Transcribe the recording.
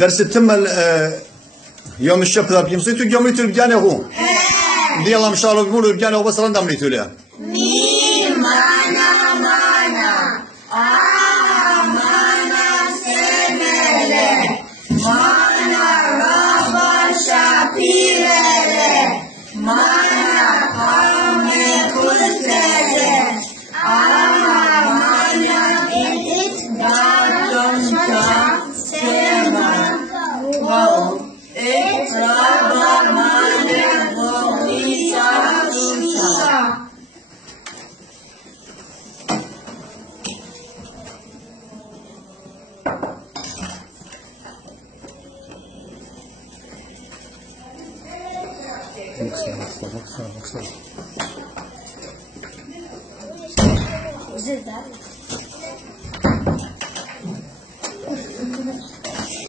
درس تم يوم الشبت ذا بيمسيتو يوم يتو بجانه هو دي الله مشاء الله بيقولوا بجانه بس رندم ليتو له مي مانا مانا سنله مانا ربا شابيله مانا قامي كلتله مانا إدت دارجنشا سما واو إترابا مانا وقيسا دنشا مكسر.